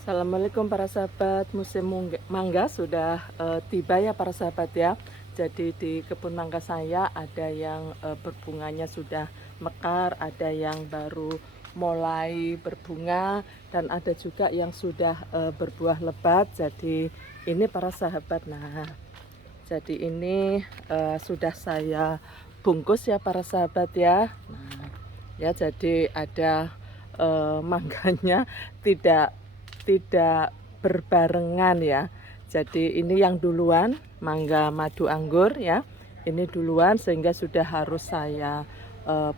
Assalamualaikum para sahabat, musim mangga sudah tiba ya para sahabat ya. Jadi di kebun mangga saya ada yang berbunganya sudah mekar, ada yang baru mulai berbunga, dan ada juga yang sudah berbuah lebat. Jadi ini para sahabat, nah jadi ini sudah saya bungkus ya para sahabat ya. Nah ya, jadi ada mangganya tidak tidak berbarengan ya. Jadi ini yang duluan, mangga madu anggur ya. Ini duluan sehingga sudah harus saya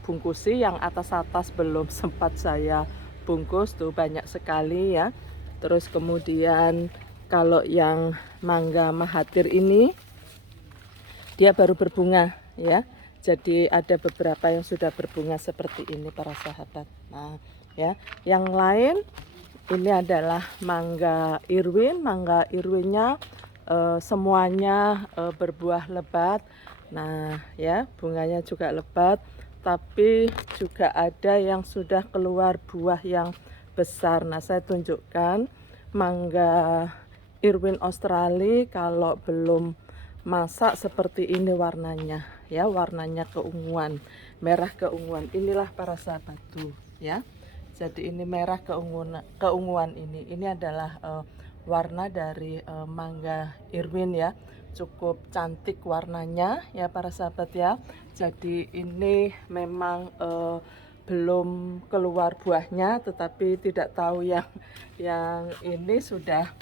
bungkusi. Yang atas-atas belum sempat saya bungkus tuh, banyak sekali ya. Terus kemudian kalau yang mangga mahathir ini dia baru berbunga ya. Jadi ada beberapa yang sudah berbunga seperti ini para sahabat. Nah, ya, yang lain ini adalah mangga Irwin. Mangga Irwinnya semuanya berbuah lebat. Nah, ya, bunganya juga lebat, tapi juga ada yang sudah keluar buah yang besar. Nah, saya tunjukkan mangga Irwin Australia kalau belum masak seperti ini warnanya ya, warnanya keunguan, merah keunguan. Inilah para sahabat tuh ya. Jadi ini merah keunguan ini adalah warna dari mangga Irwin ya. Cukup cantik warnanya ya para sahabat ya. Jadi ini memang belum keluar buahnya, tetapi tidak tahu yang ini sudah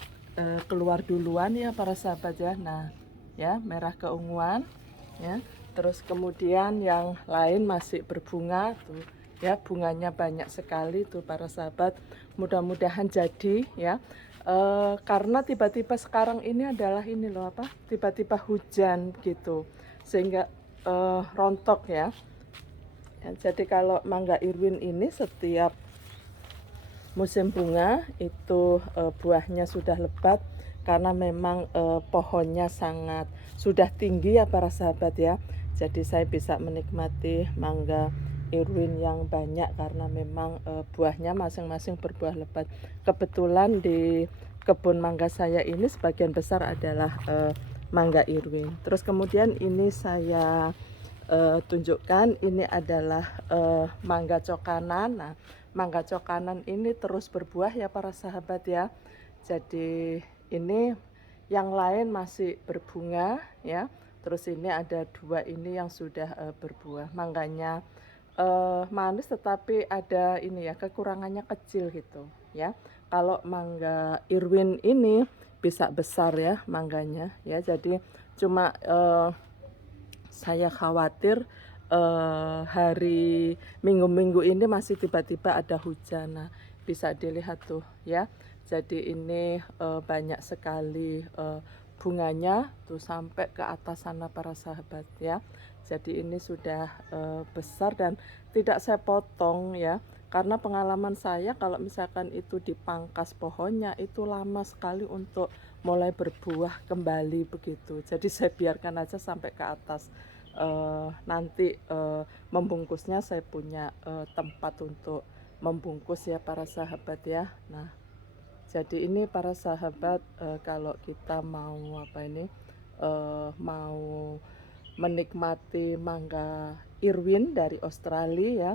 keluar duluan ya para sahabat ya. Nah, ya, merah keunguan ya. Terus kemudian yang lain masih berbunga tuh ya, bunganya banyak sekali tuh para sahabat. Mudah-mudahan jadi ya. Karena tiba-tiba sekarang ini adalah ini loh apa? Tiba-tiba hujan gitu. Sehingga rontok ya. Ya, jadi kalau mangga Irwin ini setiap musim bunga itu buahnya sudah lebat karena memang pohonnya sangat sudah tinggi ya para sahabat ya. Jadi saya bisa menikmati mangga Irwin yang banyak karena memang buahnya masing-masing berbuah lebat. Kebetulan di kebun mangga saya ini sebagian besar adalah mangga Irwin. Terus kemudian ini saya tunjukkan ini adalah mangga cokanan. Nah, mangga cokanan ini terus berbuah ya para sahabat ya. Jadi ini yang lain masih berbunga ya. Terus ini ada dua ini yang sudah berbuah. Mangganya manis tetapi ada ini ya, kekurangannya kecil gitu ya. Kalau mangga Irwin ini bisa besar ya mangganya ya. Jadi cuma saya khawatir hari minggu-minggu ini masih tiba-tiba ada hujan. Nah, bisa dilihat tuh ya. Jadi ini banyak sekali bunganya tuh sampai ke atas sana para sahabat ya. Jadi ini sudah besar dan tidak saya potong ya. Karena pengalaman saya kalau misalkan itu dipangkas pohonnya itu lama sekali untuk mulai berbuah kembali begitu. Jadi saya biarkan aja sampai ke atas. Nanti membungkusnya saya punya tempat untuk membungkus ya para sahabat ya. Nah, jadi ini para sahabat kalau kita mau apa ini mau menikmati mangga Irwin dari Australia ya,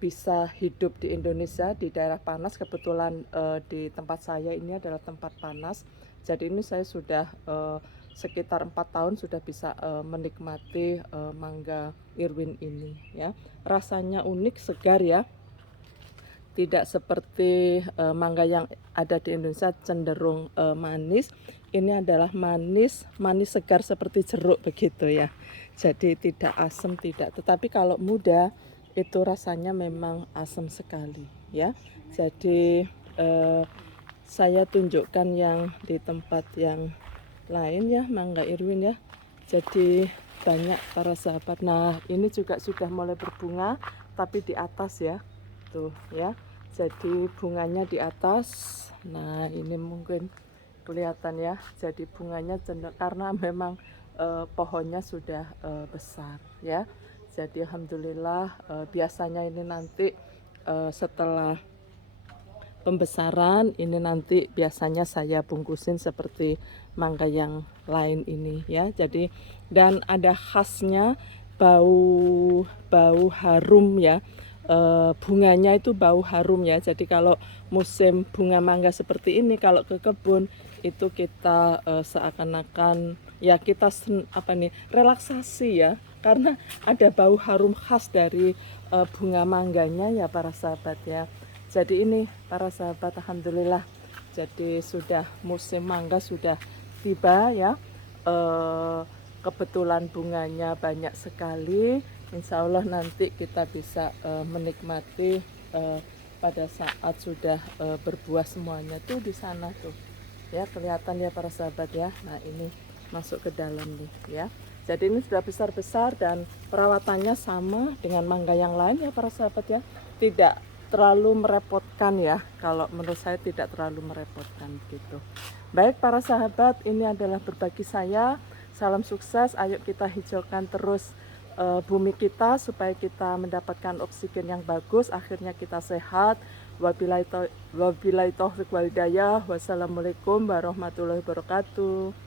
bisa hidup di Indonesia di daerah panas. Kebetulan di tempat saya ini adalah tempat panas. Jadi ini saya sudah sekitar 4 tahun sudah bisa menikmati mangga Irwin ini ya. Rasanya unik, segar ya. Tidak seperti mangga yang ada di Indonesia cenderung manis. Ini adalah manis segar seperti jeruk begitu ya. Jadi tidak asam, tidak. Tetapi kalau muda itu rasanya memang asam sekali ya. Jadi saya tunjukkan yang di tempat yang lain ya, mangga Irwin ya. Jadi banyak para sahabat. Nah, ini juga sudah mulai berbunga tapi di atas ya. Tuh ya. Jadi bunganya di atas. Nah, ini mungkin kelihatan ya. Jadi bunganya karena memang pohonnya sudah besar ya. Jadi alhamdulillah biasanya ini nanti setelah pembesaran. Ini nanti biasanya saya bungkusin seperti mangga yang lain ini ya. Jadi dan ada khasnya bau bau harum ya. Bunganya itu bau harum ya. Jadi kalau musim bunga mangga seperti ini, kalau ke kebun itu kita seakan-akan ya kita relaksasi ya, karena ada bau harum khas dari bunga mangganya ya para sahabat ya. Jadi ini para sahabat, alhamdulillah, jadi sudah musim mangga sudah tiba ya. Kebetulan bunganya banyak sekali. Insya Allah nanti kita bisa menikmati pada saat sudah berbuah semuanya tuh di sana tuh ya, kelihatan ya para sahabat ya. Nah ini masuk ke dalam nih ya. Jadi ini sudah besar-besar dan perawatannya sama dengan mangga yang lain ya para sahabat ya. Tidak terlalu merepotkan ya. Kalau menurut saya tidak terlalu merepotkan gitu. Baik para sahabat, ini adalah berbagi saya. Salam sukses, ayo kita hijaukan terus bumi kita supaya kita mendapatkan oksigen yang bagus, akhirnya kita sehat. Wabillahi taufiq wal hidayah. Wassalamualaikum warahmatullahi wabarakatuh.